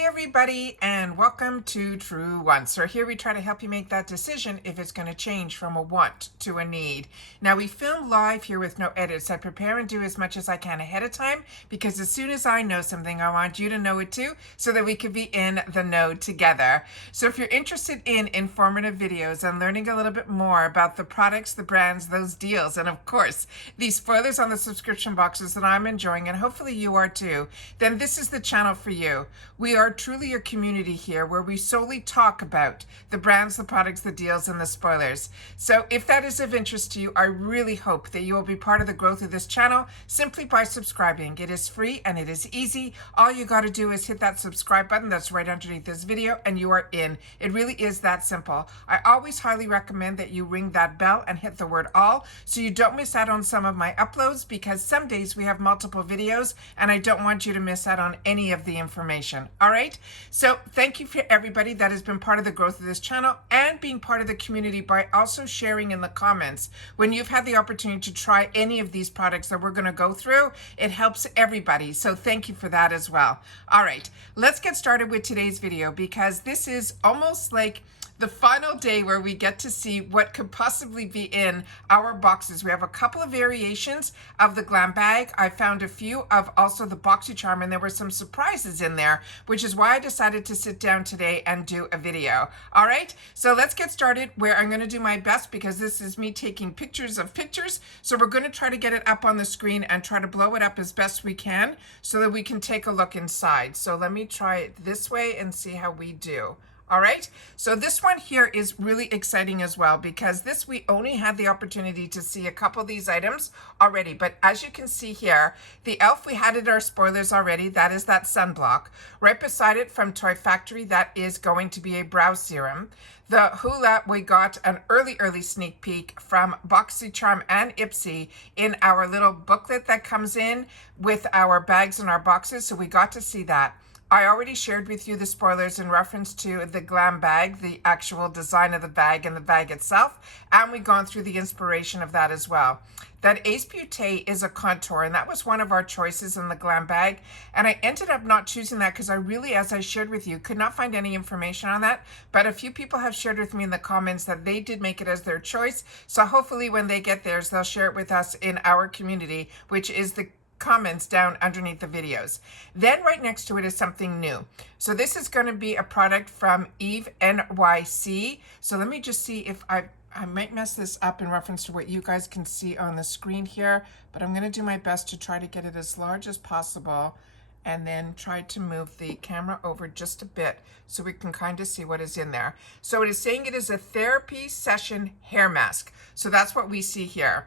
Hi everybody, and welcome to Truewants. So here we try to help you make that decision if it's going to change from a want to a need. Now we film live here with no edits. I prepare and do as much as I can ahead of time because as soon as I know something, I want you to know it too so that we can be in the know together. So if you're interested in informative videos and learning a little bit more about the products, the brands, those deals, and of course these spoilers on the subscription boxes that I'm enjoying and hopefully you are too, then this is the channel for you. We are truly a community here where we solely talk about the brands, the products, the deals, and the spoilers. So if that is of interest to you, I really hope that you will be part of the growth of this channel simply by subscribing. It is free and it is easy. All you got to do is hit that subscribe button that's right underneath this video and you are in. It really is that simple. I always highly recommend that you ring that bell and hit the word all so you don't miss out on some of my uploads because some days we have multiple videos and I don't want you to miss out on any of the information. All right, so thank you for everybody that has been part of the growth of this channel and being part of the community by also sharing in the comments when you've had the opportunity to try any of these products that we're going to go through. It helps everybody, so thank you for that as well. All right, let's get started with today's video because this is almost like the final day where we get to see what could possibly be in our boxes. We have a couple of variations of the Glam Bag. I found a few of also the Boxycharm, and there were some surprises in there, which is why I decided to sit down today and do a video. All right, so let's get started where I'm going to do my best because this is me taking pictures of pictures. So we're going to try to get it up on the screen and try to blow it up as best we can so that we can take a look inside. So let me try it this way and see how we do. All right, so this one here is really exciting as well because this we only had the opportunity to see a couple of these items already. But as you can see here, the e.l.f. we had in our spoilers already. That is that sunblock. Right beside it from Toy Factory, that is going to be a brow serum. The Hula, we got an early sneak peek from Boxycharm and IPSY in our little booklet that comes in with our bags and our boxes. So we got to see that. I already shared with you the spoilers in reference to the Glam Bag, the actual design of the bag and the bag itself, and we've gone through the inspiration of that as well. That Ace Beauté is a contour, and that was one of our choices in the Glam Bag, and I ended up not choosing that because I really, as I shared with you, could not find any information on that, but a few people have shared with me in the comments that they did make it as their choice, so hopefully when they get theirs, they'll share it with us in our community, which is the comments down underneath the videos. Then right next to it is something new. So this is going to be a product from Eve NYC. So let me just see if I might mess this up in reference to what you guys can see on the screen here, but I'm going to do my best to try to get it as large as possible and then try to move the camera over just a bit so we can kind of see what is in there. So it is saying it is a therapy session hair mask. So that's what we see here.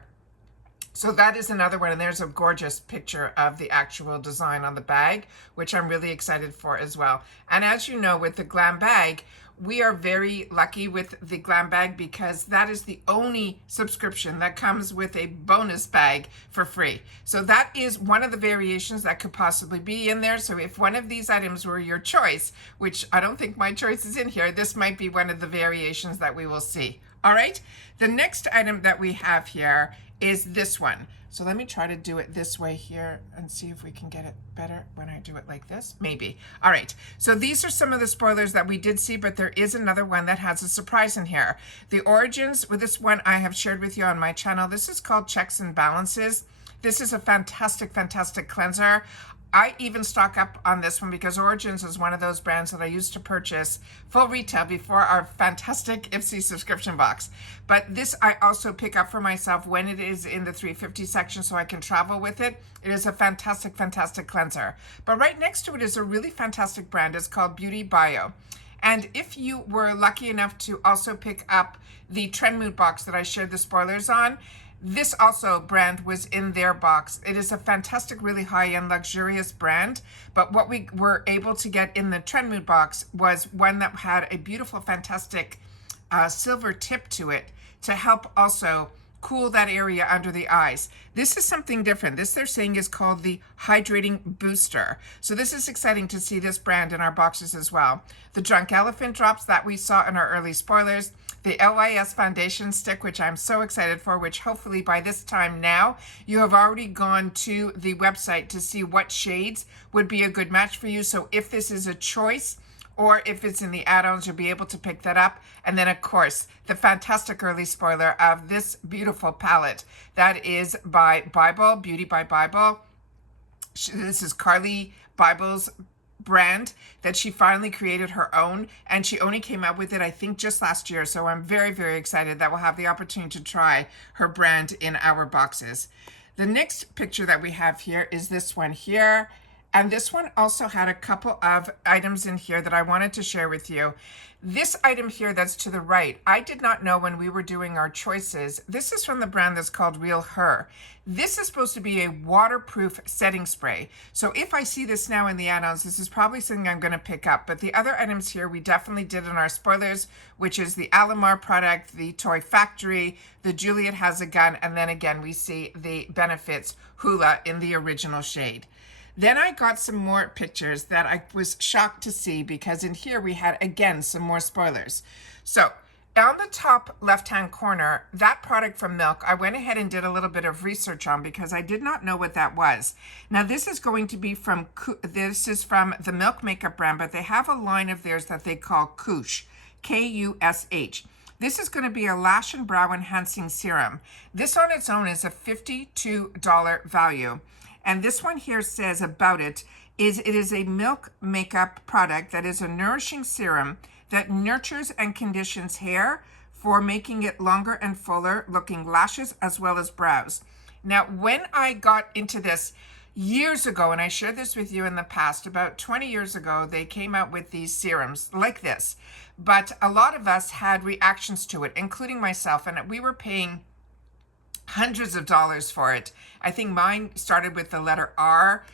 So that is another one, and there's a gorgeous picture of the actual design on the bag, which I'm really excited for as well. And as you know, with the Glam Bag, we are very lucky with the Glam Bag because that is the only subscription that comes with a bonus bag for free. So that is one of the variations that could possibly be in there. So if one of these items were your choice, which I don't think my choice is in here, this might be one of the variations that we will see. All right, the next item that we have here is this one. So let me try to do it this way here and see if we can get it better when I do it like this, maybe. All right, so these are some of the spoilers that we did see, but there is another one that has a surprise in here. The origins with this one I have shared with you on my channel. This is called Checks and Balances. This is a fantastic cleanser. I even stock up on this one because Origins is one of those brands that I used to purchase full retail before our fantastic IPSY subscription box. But this I also pick up for myself when it is in the 350 section so I can travel with it. It is a fantastic cleanser. But right next to it is a really fantastic brand. It's called Beauty Bio. And if you were lucky enough to also pick up the Trend Mood box that I shared the spoilers on, this also brand was in their box. It is a fantastic, really high-end, luxurious brand. But what we were able to get in the Trend Mood box was one that had a beautiful, fantastic silver tip to it to help also cool that area under the eyes. This is something different. This they're saying is called the Hydrating Booster. So this is exciting to see this brand in our boxes as well. The Drunk Elephant drops that we saw in our early spoilers. The LYS foundation stick, which I'm so excited for, which hopefully by this time now, you have already gone to the website to see what shades would be a good match for you. So if this is a choice, or if it's in the add-ons, you'll be able to pick that up. And then, of course, the fantastic early spoiler of this beautiful palette. That is by Bible, Beauty by Bible. This is Carly Bible's brand that she finally created her own. And she only came out with it, I think, just last year. So I'm very, very excited that we'll have the opportunity to try her brand in our boxes. The next picture that we have here is this one here. And this one also had a couple of items in here that I wanted to share with you. This item here that's to the right, I did not know when we were doing our choices. This is from the brand that's called Real Her. This is supposed to be a waterproof setting spray. So if I see this now in the add-ons, this is probably something I'm going to pick up. But the other items here we definitely did in our spoilers, which is the Alamar product, the Toy Factory, the Juliet Has a Gun, and then again we see the Benefits Hula in the original shade. Then I got some more pictures that I was shocked to see because in here we had, again, some more spoilers. So on the top left-hand corner, that product from Milk, I went ahead and did a little bit of research on because I did not know what that was. Now this is going to be from, this is from the Milk makeup brand, but they have a line of theirs that they call Kush, K-U-S-H. This is going to be a lash and brow enhancing serum. This on its own is a $52 value. And this one here says about it is a Milk makeup product that is a nourishing serum that nurtures and conditions hair for making it longer and fuller looking lashes as well as brows. Now, when I got into this years ago, and I shared this with you in the past, about 20 years ago, they came out with these serums like this. But a lot of us had reactions to it, including myself, and we were paying hundreds of dollars for it. I think mine started with the letter R,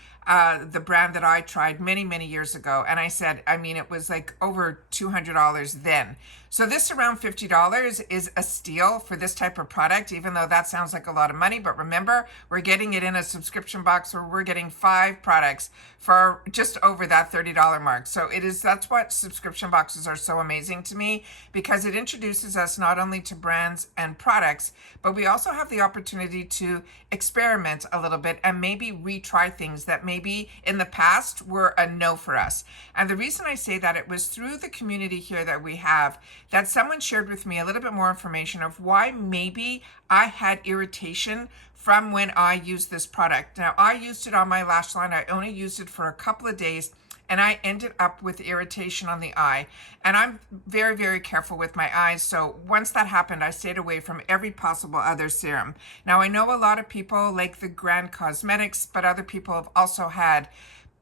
the brand that I tried many, many years ago. And I said, I mean, it was like over $200 then. So this around $50 is a steal for this type of product, even though that sounds like a lot of money. But remember, we're getting it in a subscription box where we're getting 5 products for just over that $30 mark. So that's what subscription boxes are so amazing to me, because it introduces us not only to brands and products, but we also have the opportunity to experiment a little bit and maybe retry things that maybe in the past were a no for us. And the reason I say that, it was through the community here that we have that someone shared with me a little bit more information of why maybe I had irritation from when I used this product. Now, I used it on my lash line. I only used it for a couple of days, and I ended up with irritation on the eye. And I'm very, very careful with my eyes. So once that happened, I stayed away from every possible other serum. Now, I know a lot of people like the Grand Cosmetics, but other people have also had,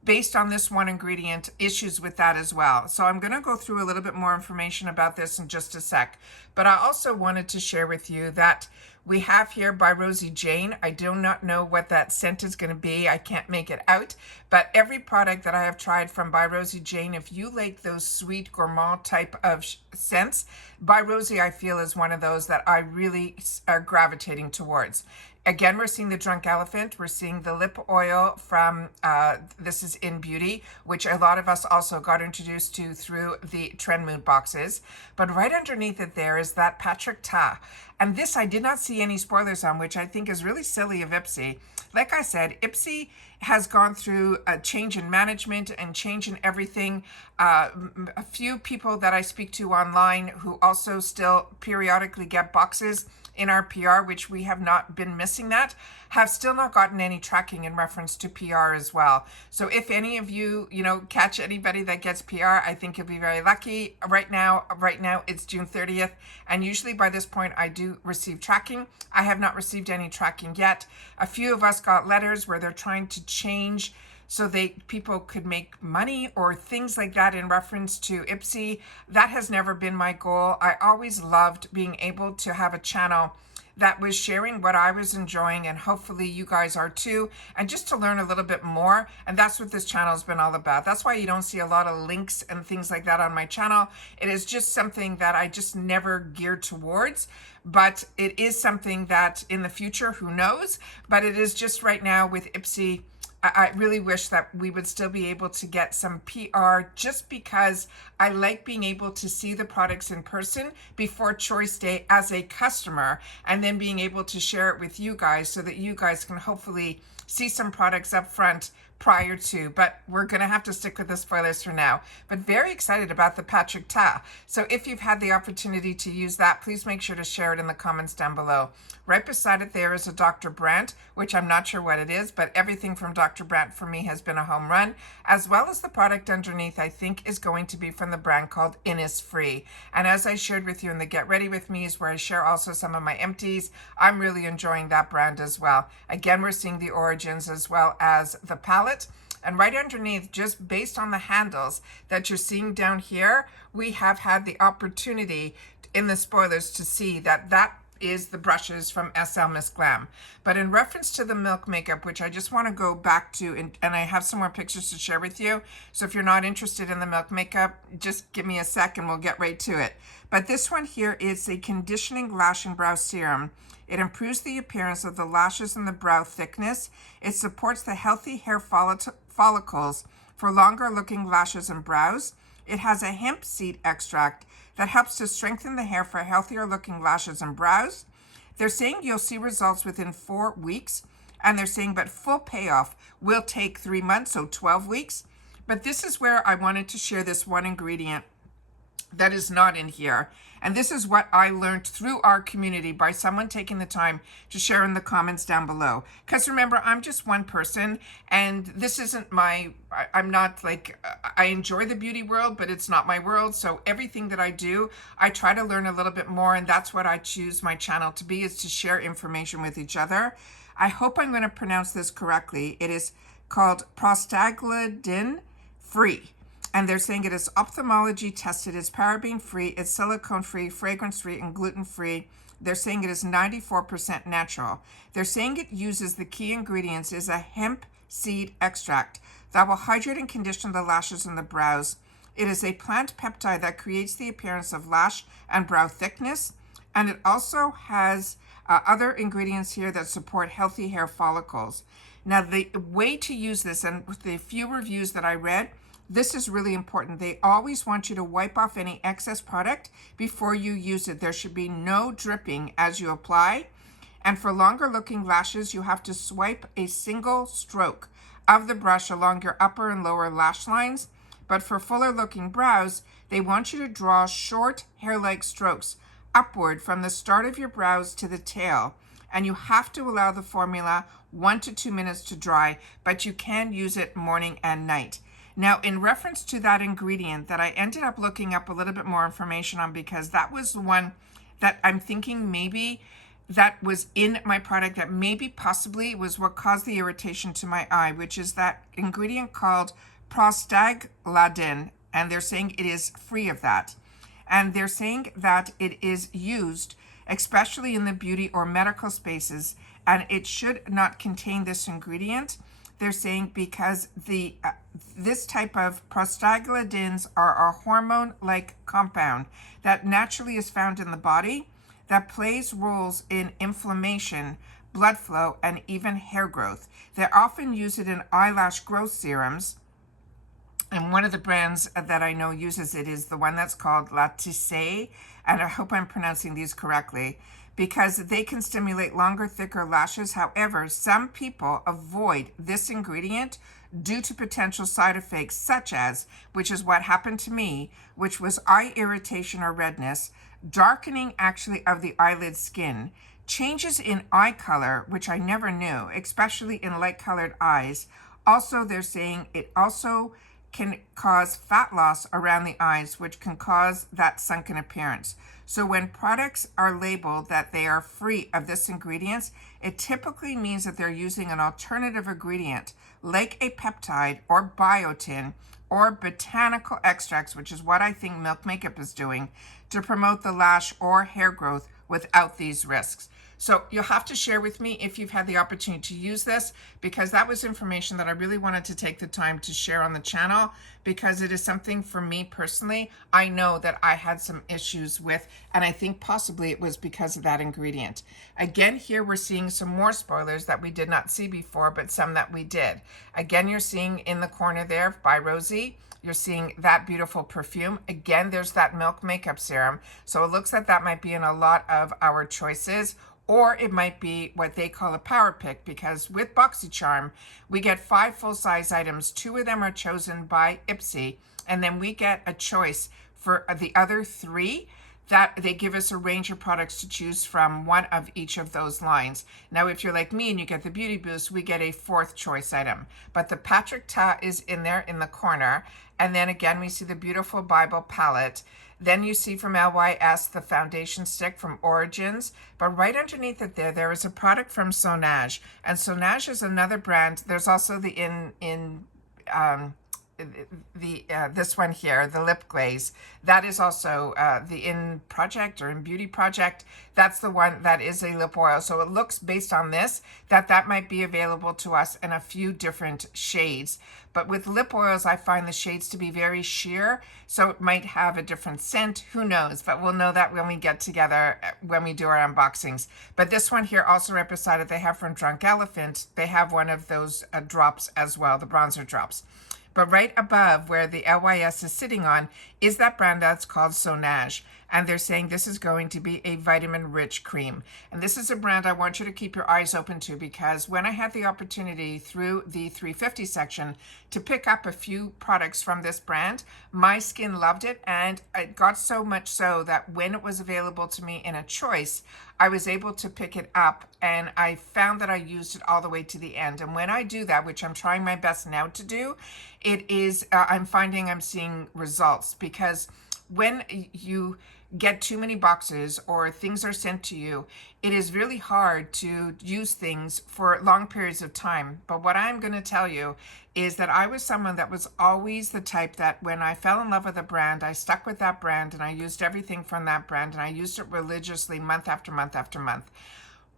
based on this one ingredient, issues with that as well. So I'm going to go through a little bit more information about this in just a sec. But I also wanted to share with you that we have here by Rosie Jane. I do not know what that scent is going to be. I can't make it out. But every product that I have tried from by Rosie Jane, if you like those sweet gourmand type of scents, by Rosie I feel is one of those that I really are gravitating towards. Again, we're seeing the Drunk Elephant. We're seeing the lip oil from, this is In Beauty, which a lot of us also got introduced to through the Trend Mood boxes. But right underneath it there is that Patrick Ta. And this I did not see any spoilers on, which I think is really silly of IPSY. Like I said, IPSY has gone through a change in management and change in everything. A few people that I speak to online who also still periodically get boxes in our PR, which we have not been missing that, have still not gotten any tracking in reference to PR as well. So if any of you, catch anybody that gets PR, I think you'll be very lucky. Right now it's June 30th. And usually by this point I do receive tracking. I have not received any tracking yet. A few of us got letters where they're trying to change so people could make money or things like that in reference to IPSY. That has never been my goal. I always loved being able to have a channel that was sharing what I was enjoying, and hopefully you guys are too, and just to learn a little bit more. And that's what this channel has been all about. That's why you don't see a lot of links and things like that on my channel. It is just something that I just never geared towards, but it is something that in the future, who knows, but it is just right now with IPSY. I really wish that we would still be able to get some PR, just because I like being able to see the products in person before choice day as a customer, and then being able to share it with you guys so that you guys can hopefully see some products up front prior to, but we're going to have to stick with the spoilers for now. But very excited about the Patrick Ta. So if you've had the opportunity to use that, please make sure to share it in the comments down below. Right beside it there is a Dr. Brandt, which I'm not sure what it is, but everything from Dr. Brandt for me has been a home run, as well as the product underneath I think is going to be from the brand called Innisfree. And as I shared with you in the Get Ready With Me, is where I share also some of my empties. I'm really enjoying that brand as well. Again, we're seeing the origins as well as the palette. And right underneath, just based on the handles that you're seeing down here, we have had the opportunity in the spoilers to see that that is the brushes from SL Miss Glam. But in reference to the Milk Makeup, which I just want to go back to, and I have some more pictures to share with you. So if you're not interested in the Milk Makeup, just give me a sec and we'll get right to it. But this one here is a conditioning lash and brow serum. It improves the appearance of the lashes and the brow thickness. It supports the healthy hair follicles for longer looking lashes and brows. It has a hemp seed extract that helps to strengthen the hair for healthier looking lashes and brows. They're saying you'll see results within 4 weeks, and they're saying but full payoff will take 3 months, so 12 weeks. But this is where I wanted to share this one ingredient that is not in here. And this is what I learned through our community by someone taking the time to share in the comments down below. Because remember, I'm just one person, and this isn't I'm not like, I enjoy the beauty world, but it's not my world. So everything that I do, I try to learn a little bit more, and that's what I choose my channel to be, is to share information with each other. I hope I'm going to pronounce this correctly. It is called prostaglandin free. And they're saying it is ophthalmology tested, it's paraben free, it's silicone free, fragrance free, and gluten free. They're saying it is 94% natural. They're saying it uses the key ingredients is a hemp seed extract that will hydrate and condition the lashes and the brows. It is a plant peptide that creates the appearance of lash and brow thickness. And it also has other ingredients here that support healthy hair follicles. Now, the way to use this, and with the few reviews that I read, this is really important. They always want you to wipe off any excess product before you use it. There should be no dripping as you apply. And for longer looking lashes, you have to swipe a single stroke of the brush along your upper and lower lash lines. But for fuller looking brows, they want you to draw short hair-like strokes upward from the start of your brows to the tail. And you have to allow the formula 1 to 2 minutes to dry, but you can use it morning and night. Now, in reference to that ingredient that I ended up looking up a little bit more information on, because that was the one that I'm thinking maybe that was in my product that maybe possibly was what caused the irritation to my eye, which is that ingredient called prostaglandin, and they're saying it is free of that. And they're saying that it is used especially in the beauty or medical spaces, and it should not contain this ingredient. They're saying because this type of prostaglandins are a hormone-like compound that naturally is found in the body that plays roles in inflammation, blood flow, and even hair growth. They often use it in eyelash growth serums. And one of the brands that I know uses it is the one that's called La Tissé, and I hope I'm pronouncing these correctly, because they can stimulate longer, thicker lashes. However, some people avoid this ingredient due to potential side effects such as, which is what happened to me, which was eye irritation or redness, darkening actually of the eyelid skin, changes in eye color, which I never knew, especially in light colored eyes. Also, they're saying it also can cause fat loss around the eyes, which can cause that sunken appearance. So when products are labeled that they are free of this ingredients, it typically means that they're using an alternative ingredient like a peptide or biotin or botanical extracts, which is what I think Milk Makeup is doing, to promote the lash or hair growth without these risks. So you'll have to share with me if you've had the opportunity to use this, because that was information that I really wanted to take the time to share on the channel, because it is something for me personally, I know that I had some issues with, and I think possibly it was because of that ingredient. Again, here we're seeing some more spoilers that we did not see before, but some that we did. Again, you're seeing in the corner there by Rosie, you're seeing that beautiful perfume. Again, there's that milk makeup serum. So it looks like that might be in a lot of our choices, or it might be what they call a power pick, because with Boxycharm, we get 5 full-size items. 2 of them are chosen by IPSY, and then we get a choice for the other 3 that they give us a range of products to choose from, 1 of each of those lines. Now, if you're like me and you get the Beauty Boost, we get a 4th choice item. But the Patrick Ta is in there in the corner. And then again, we see the beautiful Bible palette. Then you see from LYS the foundation stick from Origins. But right underneath it there is a product from Sooo. And Sooo is another brand. There's also the this one here, the lip glaze. That is also the In Project or In Beauty Project. That's the one that is a lip oil. So it looks, based on this, that might be available to us in a few different shades. But with lip oils, I find the shades to be very sheer, so it might have a different scent. Who knows? But we'll know that when we get together, when we do our unboxings. But this one here, also right beside it, they have from Drunk Elephant. They have one of those drops as well, the bronzer drops. But right above where the LYS is sitting on is that brand that's called Sooo. And they're saying this is going to be a vitamin-rich cream. And this is a brand I want you to keep your eyes open to, because when I had the opportunity through the 350 section to pick up a few products from this brand, my skin loved it. And it got so much so that when it was available to me in a choice, I was able to pick it up, and I found that I used it all the way to the end. And when I do that, which I'm trying my best now to do, it is, I'm finding I'm seeing results, because when you get too many boxes or things are sent to you, it is really hard to use things for long periods of time. But what I'm going to tell you is that I was someone that was always the type that when I fell in love with a brand, I stuck with that brand and I used everything from that brand, and I used it religiously month after month after month.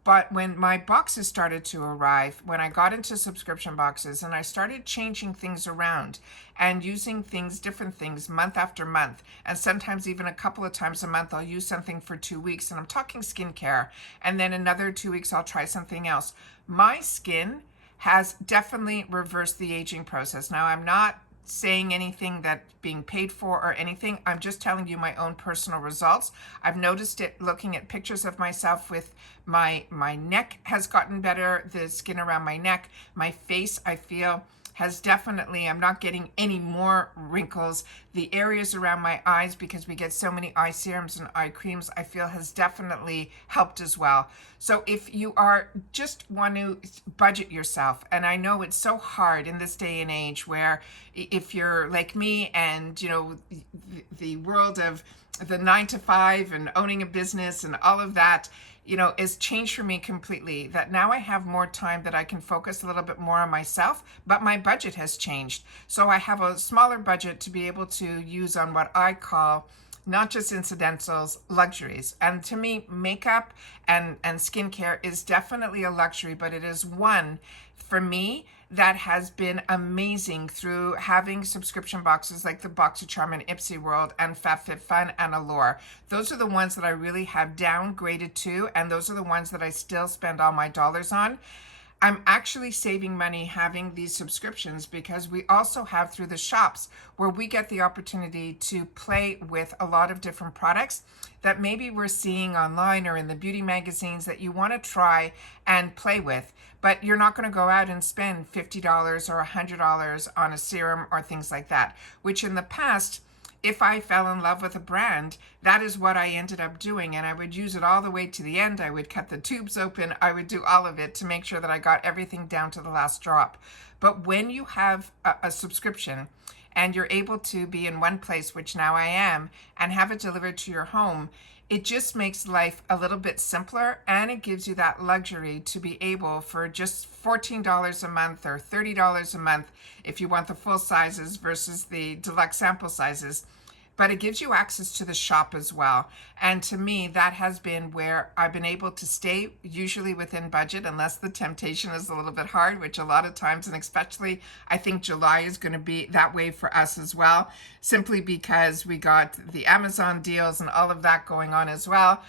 But when my boxes started to arrive, when I got into subscription boxes and I started changing things around and using things, different things month after month, and sometimes even a couple of times a month, I'll use something for 2 weeks, and I'm talking skincare, and then another 2 weeks, I'll try something else. My skin has definitely reversed the aging process. Now, I'm not saying anything that being paid for or anything. I'm just telling you my own personal results. I've noticed it looking at pictures of myself with my neck has gotten better, the skin around my neck, my face, I feel has definitely, I'm not getting any more wrinkles. The areas around my eyes, because we get so many eye serums and eye creams, I feel has definitely helped as well. So if you are just want to budget yourself, and I know it's so hard in this day and age where if you're like me and, you know, the world of the 9 to 5 and owning a business and all of that, you know, has changed for me completely, that now I have more time that I can focus a little bit more on myself, but my budget has changed. So I have a smaller budget to be able to use on what I call not just incidentals, luxuries. And to me, makeup and skincare is definitely a luxury, but it is one for me that has been amazing through having subscription boxes like the Boxycharm and IPSY World and FabFitFun and Allure. Those are the ones that I really have downgraded to, and those are the ones that I still spend all my dollars on. I'm actually saving money having these subscriptions, because we also have through the shops where we get the opportunity to play with a lot of different products that maybe we're seeing online or in the beauty magazines that you want to try and play with. But you're not going to go out and spend $50 or $100 on a serum or things like that, which in the past, if I fell in love with a brand, that is what I ended up doing. And I would use it all the way to the end. I would cut the tubes open. I would do all of it to make sure that I got everything down to the last drop. But when you have a subscription and you're able to be in one place, which now I am, and have it delivered to your home, it just makes life a little bit simpler, and it gives you that luxury to be able, for just $14 a month or $30 a month if you want the full sizes versus the deluxe sample sizes. but it gives you access to the shop as well. And to me, that has been where I've been able to stay usually within budget, unless the temptation is a little bit hard, which a lot of times, and especially I think July is going to be that way for us as well, simply because we got the Amazon deals and all of that going on as well.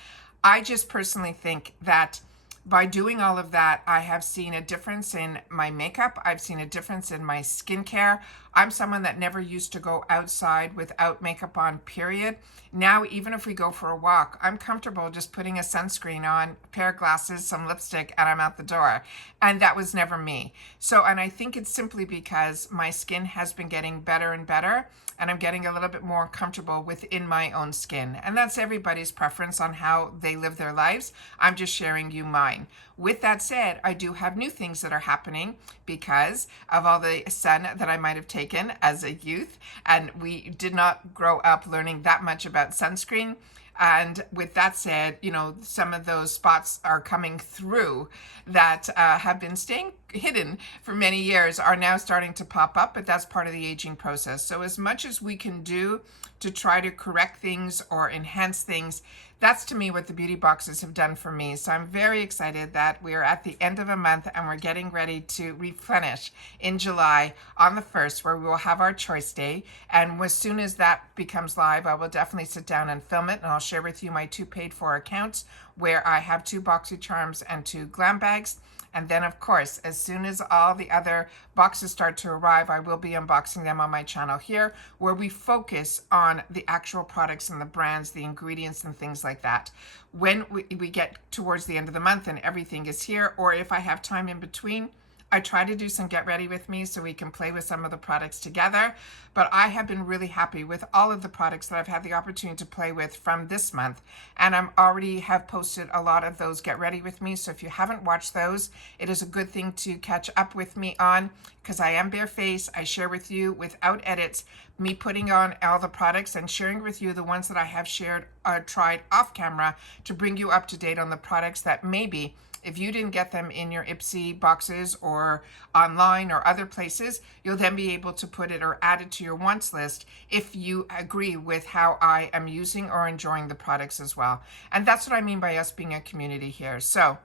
I just personally think that by doing all of that, I have seen a difference in my makeup. I've seen a difference in my skincare. I'm someone that never used to go outside without makeup on, period. Now, even if we go for a walk, I'm comfortable just putting a sunscreen on, a pair of glasses, some lipstick, and I'm out the door. And that was never me. So, and I think it's simply because my skin has been getting better and better, and I'm getting a little bit more comfortable within my own skin. And that's everybody's preference on how they live their lives. I'm just sharing you mine. With that said, I do have new things that are happening because of all the sun that I might have taken as a youth. And we did not grow up learning that much about sunscreen. And with that said, you know, some of those spots are coming through that have been staying hidden for many years are now starting to pop up, but that's part of the aging process. So as much as we can do to try to correct things or enhance things, that's to me what the beauty boxes have done for me. So I'm very excited that we're at the end of a month and we're getting ready to replenish in July on the 1st, where we will have our choice day. And as soon as that becomes live, I will definitely sit down and film it, and I'll share with you my 2 paid for accounts where I have 2 Boxycharms and 2 Glam Bags. And then, of course, as soon as all the other boxes start to arrive, I will be unboxing them on my channel here, where we focus on the actual products and the brands, the ingredients and things like that. When we get towards the end of the month and everything is here, or if I have time in between, I try to do some get ready with me so we can play with some of the products together. But I have been really happy with all of the products that I've had the opportunity to play with from this month. And I'm already have posted a lot of those get ready with me. So if you haven't watched those, it is a good thing to catch up with me on, because I am barefaced. I share with you without edits, me putting on all the products and sharing with you the ones that I have shared or tried off camera to bring you up to date on the products that maybe, if you didn't get them in your IPSY boxes or online or other places, you'll then be able to put it or add it to your wants list if you agree with how I am using or enjoying the products as well. And that's what I mean by us being a community here. So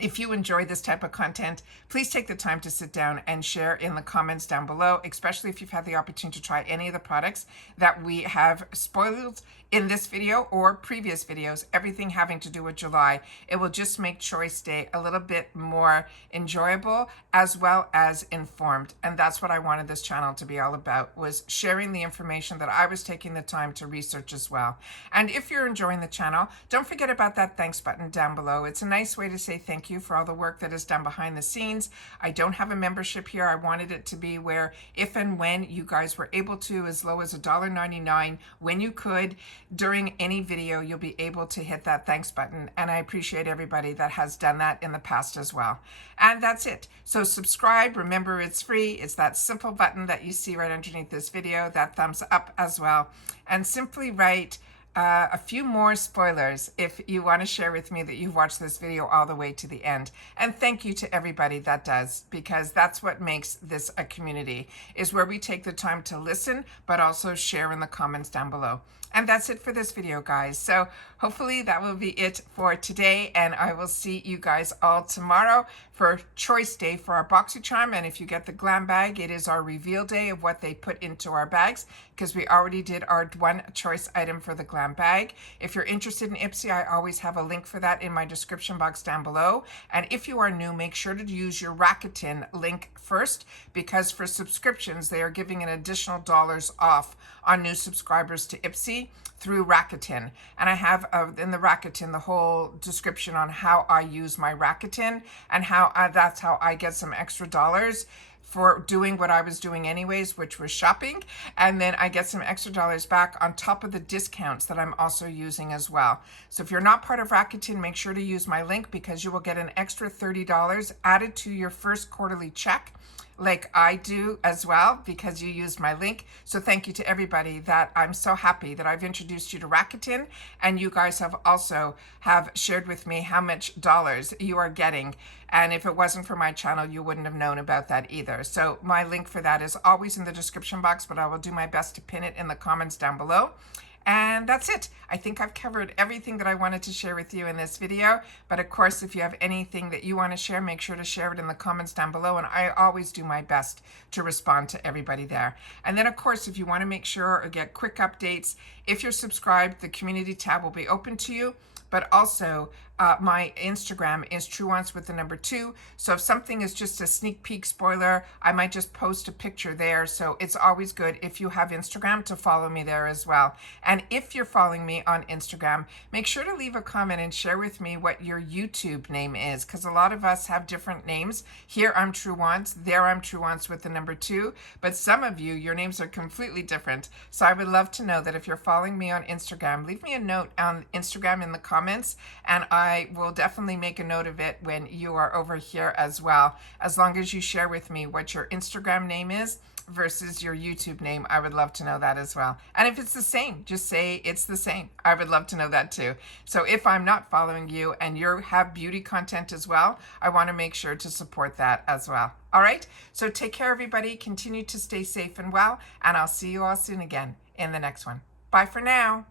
if you enjoy this type of content, please take the time to sit down and share in the comments down below, especially if you've had the opportunity to try any of the products that we have spoiled in this video or previous videos, everything having to do with July. It will just make Choice Day a little bit more enjoyable as well as informed. And that's what I wanted this channel to be all about, was sharing the information that I was taking the time to research as well. And if you're enjoying the channel, don't forget about that thanks button down below. It's a nice way to say thank you for all the work that is done behind the scenes. I don't have a membership here. I wanted it to be where if and when you guys were able to, as low as $1.99 when you could, during any video, you'll be able to hit that thanks button. And I appreciate everybody that has done that in the past as well. And that's it. So subscribe. Remember, it's free. It's that simple button that you see right underneath this video, that thumbs up as well. And simply write a few more spoilers if you want to share with me that you've watched this video all the way to the end. And thank you to everybody that does, because that's what makes this a community, is where we take the time to listen, but also share in the comments down below. And that's it for this video, guys. So hopefully that will be it for today, and I will see you guys all tomorrow for Choice Day for our Boxycharm. And if you get the Glam Bag, it is our reveal day of what they put into our bags, because we already did our one choice item for the Glam Bag. If you're interested in IPSY, I always have a link for that in my description box down below. And if you are new, make sure to use your Rakuten link first, because for subscriptions, they are giving an additional dollars off on new subscribers to IPSY through Rakuten. And I have in the Rakuten the whole description on how I use my Rakuten and how that's how I get some extra dollars for doing what I was doing anyways, which was shopping. And then I get some extra dollars back on top of the discounts that I'm also using as well. So if you're not part of Rakuten, make sure to use my link, because you will get an extra $30 added to your first quarterly check like I do as well because you used my link. So thank you to everybody. That I'm so happy that I've introduced you to Rakuten, and you guys have also have shared with me how much dollars you are getting. And if it wasn't for my channel, you wouldn't have known about that either. So my link for that is always in the description box, but I will do my best to pin it in the comments down below. And that's it. I think I've covered everything that I wanted to share with you in this video. But of course, if you have anything that you want to share, make sure to share it in the comments down below. And I always do my best to respond to everybody there. And then of course, if you want to make sure or get quick updates, if you're subscribed, the community tab will be open to you. But also, my Instagram is Truewants with the number 2. So if something is just a sneak peek spoiler, I might just post a picture there. So it's always good if you have Instagram to follow me there as well. And if you're following me on Instagram, make sure to leave a comment and share with me what your YouTube name is, because a lot of us have different names. Here I'm Truewants, there I'm Truewants with the number 2. But some of you, your names are completely different. So I would love to know that if you're following me on Instagram, leave me a note on Instagram in the comments, and I will definitely make a note of it when you are over here as well. As long as you share with me what your Instagram name is versus your YouTube name, I would love to know that as well. And if it's the same, just say it's the same. I would love to know that too. So if I'm not following you and you have beauty content as well, I want to make sure to support that as well. All right, so take care everybody, continue to stay safe and well, and I'll see you all soon again in the next one. Bye for now.